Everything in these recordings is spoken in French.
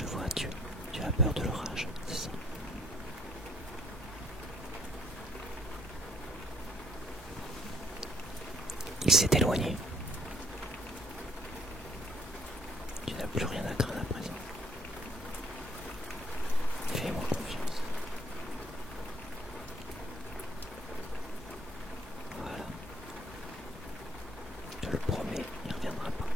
je vois, tu as peur de l'orage, c'est ça? Il s'est éloigné. Tu n'as plus rien à craindre à présent. Fais-moi confiance. Voilà. Je te le promets, il ne reviendra pas.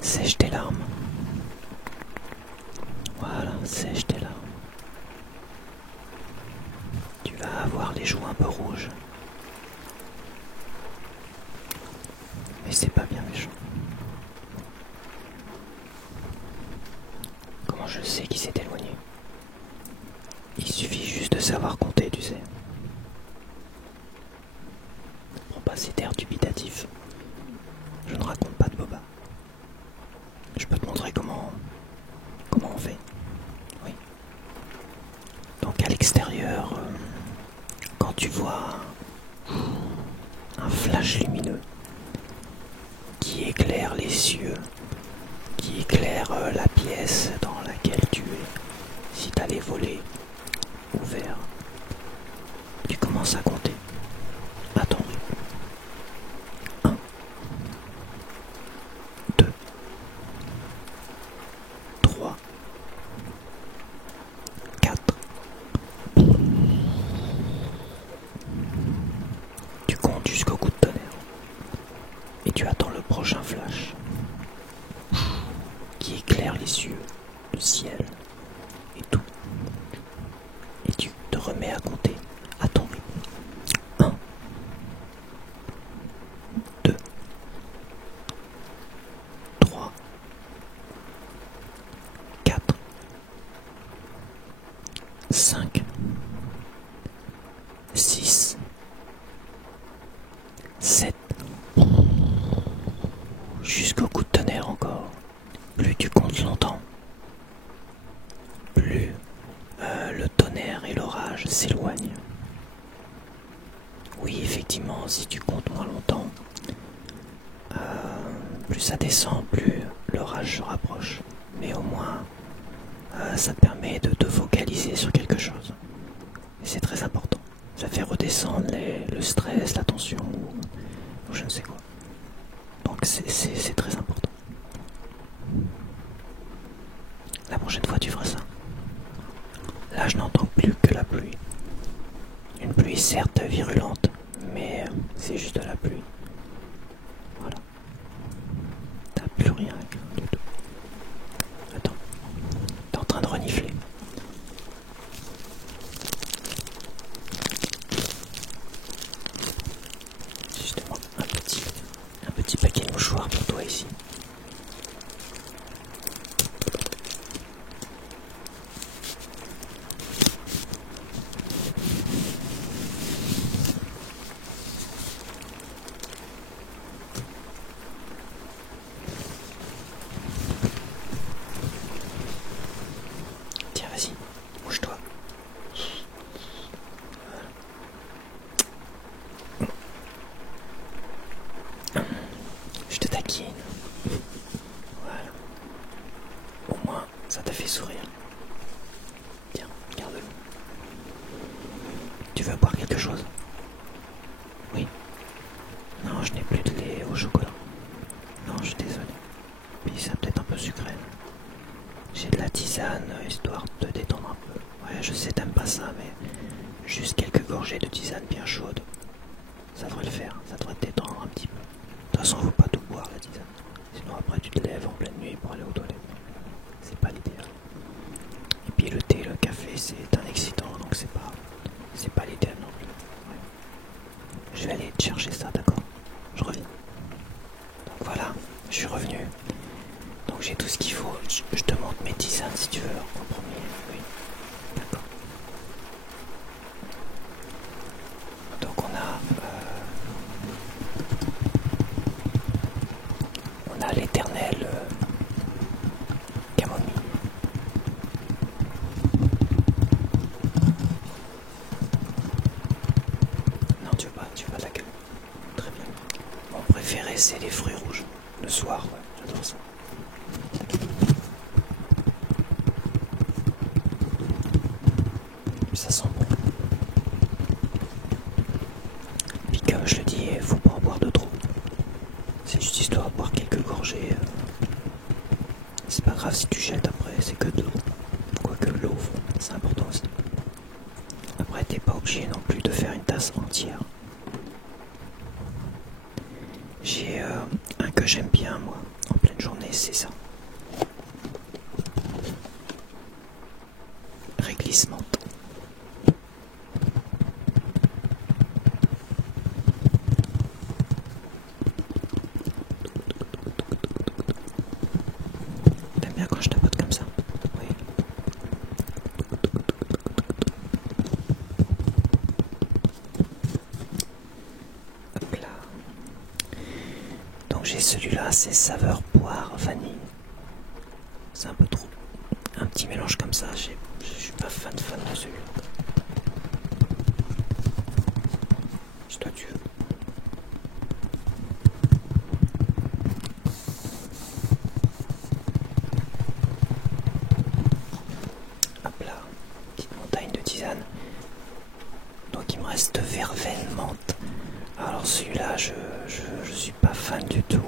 Sèche tes larmes. Voilà, sèche tes larmes. Tu vas avoir les joues un peu rouges. Mais c'est pas bien méchant. Comment je sais qu'il s'est éloigné? Il suffit juste de savoir compter, tu sais. Prends pas cet air dubitatif. Je ne raconte pas de boba. Je peux te montrer comment on fait. Oui. Donc à l'extérieur, quand tu vois un flash lumineux qui éclaire les cieux, qui éclaire la pièce dans laquelle tu es, si t'as les volets ouverts, tu commences à compter à ton rythme. 1, 2, 3, 4. Tu comptes jusqu'au coup de tonnerre et tu attends le prochain flash qui éclaire les cieux, le ciel et tout. Et tu te remets à compter à ton rythme. 1, 2, 3, 4, 5, 6, 7. Jusqu'au coup de tonnerre encore. Plus tu comptes longtemps, plus le tonnerre et l'orage s'éloignent. Oui, effectivement, si tu comptes moins longtemps, plus ça descend, plus l'orage se rapproche. Mais au moins, ça te permet de te focaliser sur quelque chose. Et c'est très important. Ça fait redescendre le stress, la tension, ou je ne sais quoi. Donc c'est très important. La prochaine fois, tu feras ça. Là, je n'entends plus que la pluie. Une pluie certes virulente, mais c'est juste de la pluie. Voilà. T'as plus rien à craindre du tout. Attends. T'es en train de renifler. Justement, un petit paquet de mouchoirs pour toi ici. Tiens, vas-y, bouge-toi. Je te taquine. Voilà. Au moins, ça t'a fait sourire. Tiens, garde-le. Tu veux boire quelque chose? Oui. Non, je n'ai plus de lait au chocolat. Non, je suis désolé. Puis c'est peut-être un peu sucré. J'ai de la tisane, histoire de te détendre un peu. Ouais, je sais, t'aimes pas ça, mais juste quelques gorgées de tisane bien chaude. Ça devrait le faire, ça devrait te détendre un petit peu. De toute façon, faut pas tout boire, la tisane. Sinon après tu te lèves en pleine nuit pour aller aux toilettes. C'est pas l'idéal. Et puis le thé, le café, c'est un excitant, donc c'est pas l'idéal non plus. Ouais. Je vais aller te chercher ça, d'accord? Je reviens. Donc voilà, je suis revenu. Donc j'ai tout ce qu'il faut. Je te montre mes tisanes si tu veux en premier. Oui. D'accord. Donc on a l'éternel camomille. Non, tu veux pas de la camomille. Très bien. Mon préféré c'est les fruits rouges. Le soir, ouais, j'adore ça. Ça sent bon. Puis comme je le dis, faut pas en boire de trop. C'est juste histoire de boire quelques gorgées. C'est pas grave si tu jettes après, c'est que de l'eau. Quoique l'eau, c'est important aussi. Après, t'es pas obligé non plus de faire une tasse entière. J'ai un que j'aime bien, moi, en pleine journée, c'est ça. Réglisse menthe. T'aimes bien quand je tapote comme ça? Oui. Hop là. Donc j'ai celui-là, c'est saveur poire vanille. C'est un peu trop. Un petit mélange comme ça, je suis pas fan de celui-là. Si toi tu veux. Hop là, petite montagne de tisane. Donc il me reste verveine menthe. Alors celui-là, je suis pas fan du tout.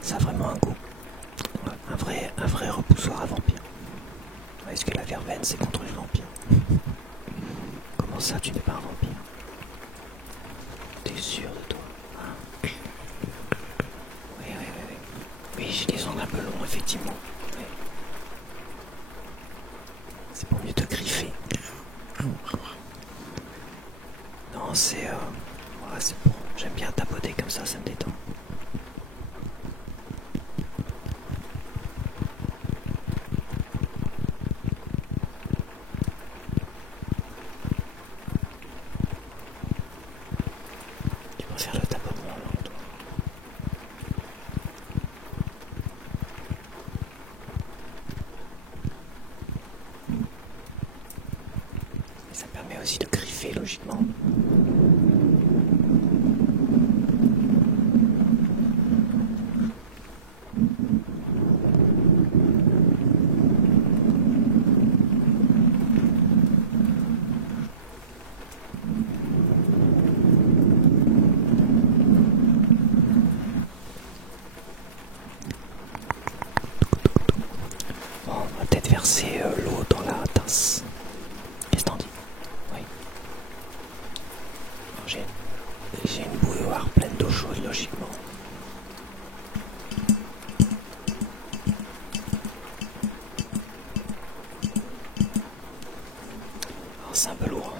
Ça a vraiment un goût. Un vrai repoussoir à vampire. Est-ce que la verveine c'est contre les vampires? Comment ça tu n'es pas un vampire? T'es sûr de toi? Hein? Oui. Oui, j'ai des ongles un peu longs, effectivement. Oui. C'est pour mieux te griffer. Non, c'est... ouais, c'est bon. J'aime bien tapoter comme ça me détend. Tu préfères le tapotement lent, toi? Et ça permet aussi de griffer, logiquement. Bon, on va peut-être verser l'eau dans la tasse. Qu'est-ce que t'en dis? Oui. J'ai une bouilloire pleine d'eau chaude, logiquement. Alors, c'est un peu lourd.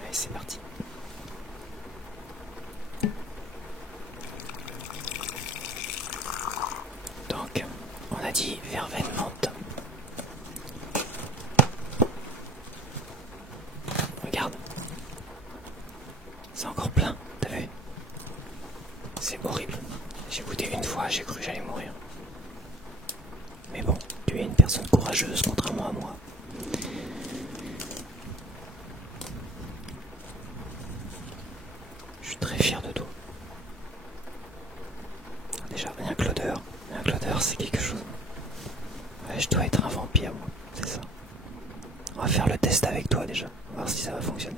Allez, c'est parti. Donc, on a dit verveine menthe. Regarde. C'est encore plein, t'as vu? C'est horrible. J'ai goûté une fois, j'ai cru que j'allais mourir. Mais bon, tu es une personne courageuse, contrairement à moi. Je suis très fier de toi. Déjà, rien que l'odeur, c'est quelque chose. Ouais, je dois être un vampire, moi, c'est ça. On va faire le test avec toi déjà, voir si ça va fonctionner.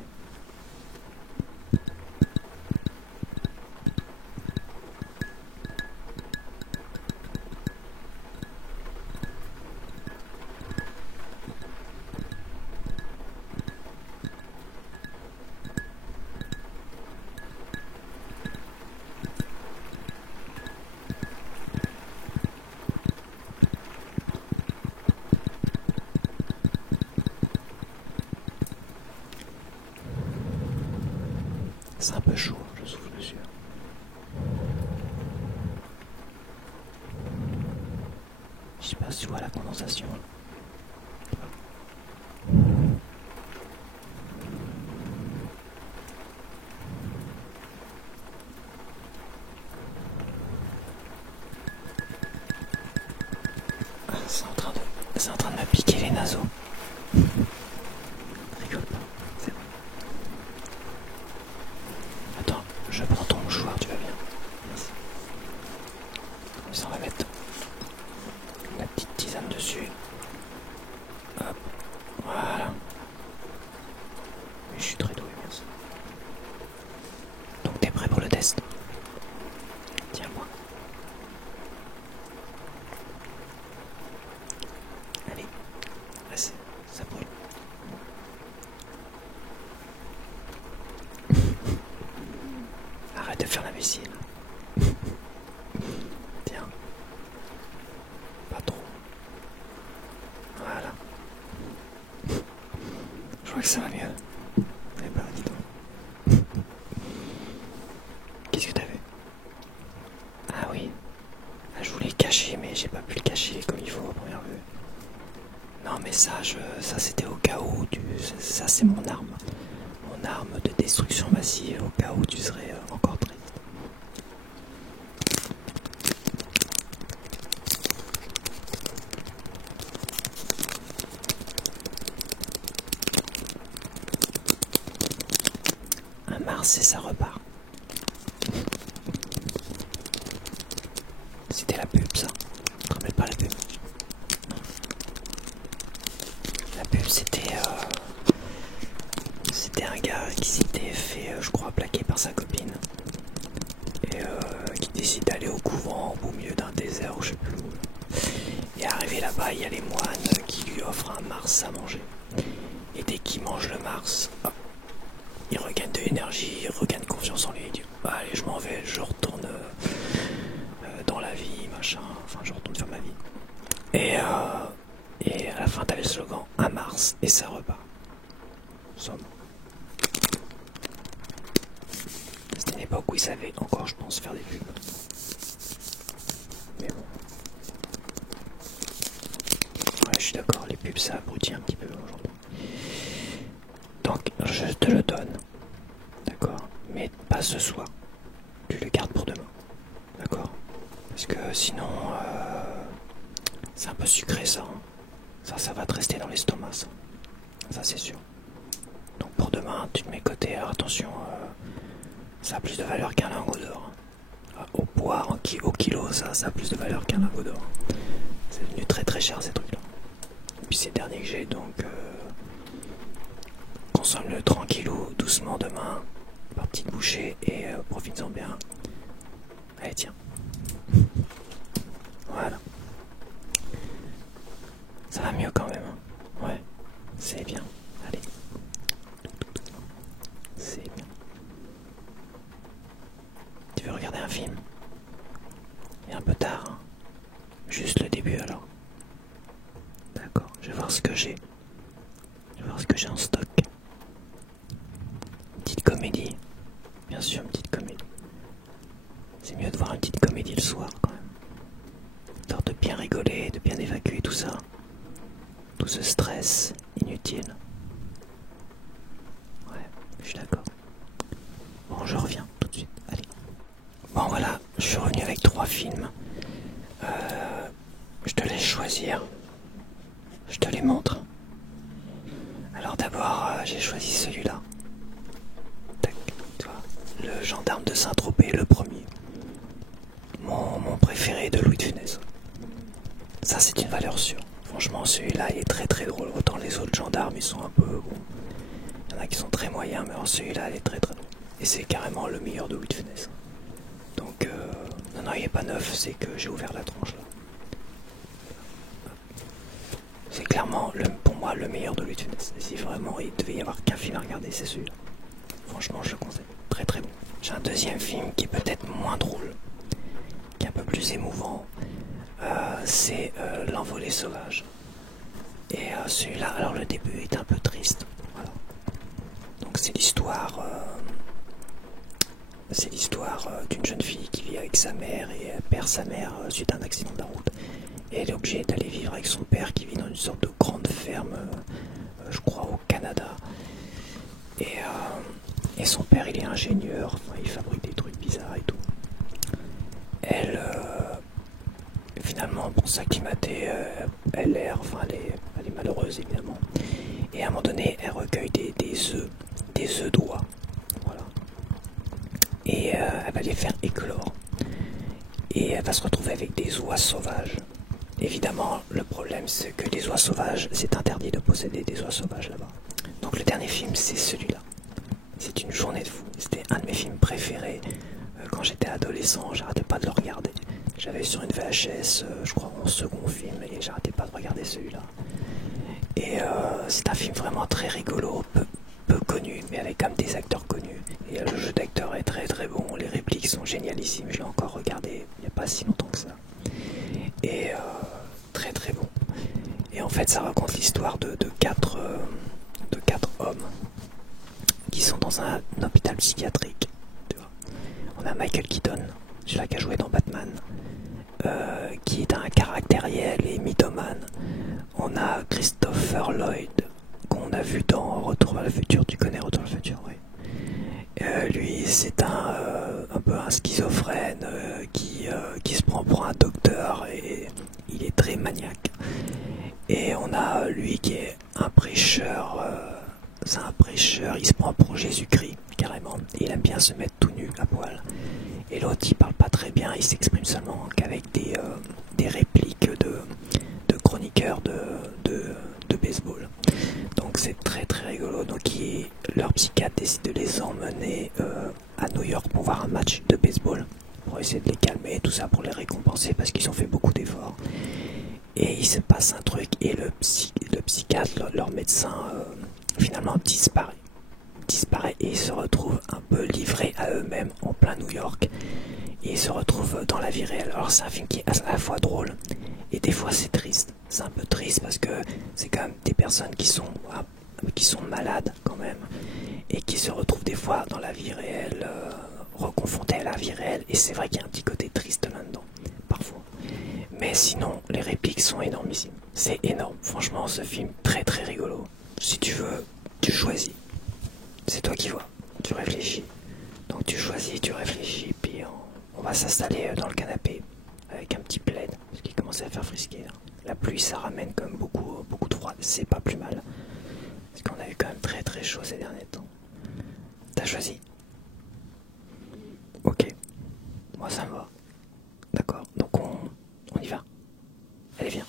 C'est un peu chaud, je souffle dessus. Je sais pas si tu vois la condensation. C'est en train de me piquer les naseaux. Rigole pas, c'est bon. Attends, je prends ton mouchoir, tu vas bien. Merci. Comme ça on va mettre la petite tisane dessus. Hop, voilà. Mais je suis très doué, merci. Donc t'es prêt pour le test? Tiens-moi. Allez, là ça brûle. Arrête de faire la l'imbécile. Tiens. Pas trop. Voilà. Je crois que ça va mieux. Eh ben, dis donc. Qu'est-ce que t'as vu? Ah oui. Ah, je voulais le cacher, mais j'ai pas pu le cacher comme il faut à première vue. Non, mais ça c'était au cas où. Ça, c'est mon arme. Mon arme de destruction massive au cas où tu serais encore triste. Un Mars et ça repart. C'était la pub, ça. Tu te rappelles pas la pub? La pub, c'était un gars qui s'était fait, je crois, plaquer par sa copine. Et qui décide d'aller au couvent au milieu d'un désert ou je sais plus où. Et arrivé là-bas, il y a les moines qui lui offrent un Mars à manger. Et dès qu'il mange le Mars, hop, il regagne de l'énergie, il regagne confiance en lui. Il dit allez, je m'en vais, je retourne dans la vie, machin. Enfin, je retourne faire ma vie. Et à la fin, t'avais le slogan un Mars et ça repart. Somme. C'était une époque où ils savaient encore, je pense, faire des pubs. Mais bon. Ouais, je suis d'accord, les pubs ça abrutit un petit peu aujourd'hui. Donc, je te le donne. D'accord? Mais pas ce soir. Tu le gardes pour demain. D'accord? Parce que sinon, c'est un peu sucré ça. Hein. Ça va te rester dans l'estomac, ça. Ça, c'est sûr. Donc pour demain, tu te mets côté. Alors attention, ça a plus de valeur qu'un lingot d'or. Au poids, au kilo, ça a plus de valeur qu'un lingot d'or. C'est devenu très très cher ces trucs-là. Et puis c'est le dernier que j'ai, donc consomme-le tranquillou, doucement demain, par petites bouchées et profites-en bien. Allez, tiens. Voilà. Ça va mieux quand même. Hein. Ouais, c'est bien. Allez. C'est bien. Tu veux regarder un film? Il est un peu tard. Hein. Juste le début alors. D'accord, je vais voir ce que j'ai. Je vais voir ce que j'ai en stock. Une petite comédie. Bien sûr, une petite comédie. C'est mieux de voir une petite comédie le soir quand même. Histoire de bien rigoler, de bien évacuer tout ça. Tout ce stress inutile. Ouais, je suis d'accord. Bon, je reviens tout de suite. Allez. Bon voilà, je suis revenu avec 3 films. Je te laisse choisir. Je te les montre. Alors d'abord, j'ai choisi celui-là. Tac, tu vois, le gendarme de Saint-Tropez, le premier. Mon préféré de Louis de Funès. Ça, c'est une valeur sûre. Franchement, celui-là, il est très très drôle. Autant les autres gendarmes, ils sont un peu... Bon, il y en a qui sont très moyens, mais celui-là, il est très très drôle. Et c'est carrément le meilleur de Louis de Funès. Donc, non, il n'est pas neuf, c'est que j'ai ouvert la tranche là. C'est clairement, pour moi, le meilleur de Louis de Funès. Si vraiment il devait y avoir qu'un film à regarder, c'est celui-là. Franchement, je le conseille. Très très bon. J'ai un deuxième film qui est peut-être moins drôle, qui est un peu plus émouvant. C'est L'Envolée sauvage. Et celui-là, alors le début est un peu triste. Voilà. Donc c'est l'histoire... d'une jeune fille qui vit avec sa mère et perd sa mère suite à un accident de la route. Et elle est obligée d'aller vivre avec son père qui vit dans une sorte de grande ferme, je crois au Canada. Et son père il est ingénieur, enfin, il fabrique des trucs bizarres et tout. Elle, finalement, pour s'acclimater, LR, enfin elle est malheureuse évidemment. Et à un moment donné, elle recueille des œufs d'oie. Voilà. Et elle va les faire éclore. Et elle va se retrouver avec des oies sauvages. Évidemment, le problème c'est que les oies sauvages, c'est interdit de posséder des oies sauvages là-bas. Donc le dernier film, c'est celui-là. C'est une journée de fou. C'était un de mes films préférés. Quand j'étais adolescent, j'arrêtais pas de le regarder. J'avais sur une VHS, je crois, mon second film, et j'arrêtais pas de regarder celui-là. Et c'est un film vraiment très rigolo, peu connu, mais avec comme des acteurs connus. Et le jeu d'acteur est très très bon, les répliques sont génialissimes, je l'ai encore regardé il n'y a pas si longtemps que ça. Et très très bon. Et en fait ça raconte l'histoire de quatre hommes qui sont dans un hôpital psychiatrique. Tu vois. On a Michael Keaton, celui-là qui a joué dans Batman, qui est un caractériel et mythomane. On a Christopher Lloyd, qu'on a vu dans Retour vers le futur. Tu connais Retour vers le futur, oui. Lui, c'est un peu un schizophrène qui se prend pour un docteur et il est très maniaque. Et on a lui qui est un prêcheur, c'est un prêcheur, il se prend pour Jésus-Christ, carrément. Et il aime bien se mettre tout nu à poil. Et l'autre, il parle pas très bien, il s'exprime seulement qu'avec des répliques de chroniqueurs de baseball. Donc c'est très très rigolo. Donc leur psychiatre décide de les emmener à New York pour voir un match de baseball, pour essayer de les calmer, tout ça pour les récompenser parce qu'ils ont fait beaucoup d'efforts. Et il se passe un truc et le psychiatre, leur médecin, finalement disparaît et ils se retrouvent un peu livrés à eux-mêmes en plein New York. Et ils se retrouvent dans la vie réelle. Alors c'est un film qui est à la fois drôle et des fois c'est triste. C'est un peu triste parce que c'est quand même des personnes qui sont malades quand même et qui se retrouvent des fois dans la vie réelle, reconfrontées à la vie réelle. Et c'est vrai qu'il y a un petit côté triste là-dedans, parfois. Mais sinon, les répliques sont énormissimes. C'est énorme. Franchement, ce film très très rigolo. Si tu veux, tu choisis. C'est toi qui vois. Tu réfléchis. Donc tu choisis, tu réfléchis, puis on va s'installer dans le canapé avec un petit plaid, parce qu'il commence à faire frisquer. La pluie, ça ramène quand même beaucoup de froid. C'est pas plus mal. Parce qu'on a eu quand même très très chaud ces derniers temps. T'as choisi? Ok. Moi ça me va. D'accord. Donc on y va. Allez, viens.